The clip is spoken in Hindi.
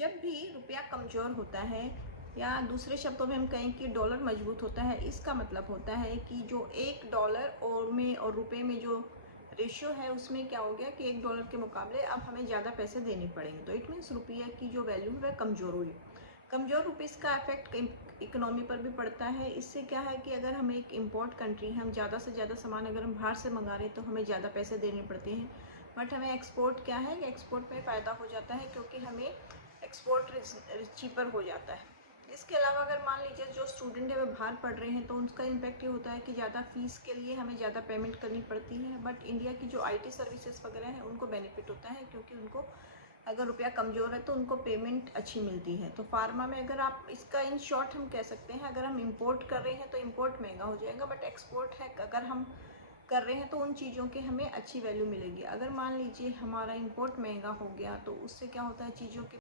जब भी रुपया कमज़ोर होता है या दूसरे शब्दों में हम कहें कि डॉलर मजबूत होता है, इसका मतलब होता है कि जो $1 और रुपए में जो रेशियो है उसमें क्या हो गया कि $1 के मुकाबले अब हमें ज़्यादा पैसे देने पड़ेंगे। तो इट मीन्स रुपये की जो वैल्यू है वह कमज़ोर हुई। कमज़ोर रुपीस का इफेक्ट इकोनॉमी पर भी पड़ता है। इससे क्या है कि अगर हम एक इम्पोर्ट कंट्री, हम ज़्यादा से ज़्यादा सामान अगर हम बाहर से मंगा रहे हैं तो हमें ज़्यादा पैसे देने पड़ते हैं। बट हमें एक्सपोर्ट क्या है, एक्सपोर्ट में फ़ायदा हो जाता है क्योंकि हमें एक्सपोर्ट चीपर हो जाता है। इसके अलावा अगर मान लीजिए जो स्टूडेंट है वो बाहर पढ़ रहे हैं तो उनका इम्पैक्ट ये होता है कि ज़्यादा फीस के लिए हमें ज़्यादा पेमेंट करनी पड़ती है। बट इंडिया की जो आईटी सर्विसेज वगैरह हैं उनको बेनिफिट होता है क्योंकि उनको अगर रुपया कमज़ोर है तो उनको पेमेंट अच्छी मिलती है। तो फार्मा में अगर आप इसका इन शॉर्ट हम कह सकते हैं, अगर हम इंपोर्ट कर रहे हैं तो इंपोर्ट महंगा हो जाएगा, बट एक्सपोर्ट है अगर हम कर रहे हैं तो उन चीज़ों के हमें अच्छी वैल्यू मिलेगी। अगर मान लीजिए हमारा इंपोर्ट महंगा हो गया तो उससे क्या होता है, चीज़ों के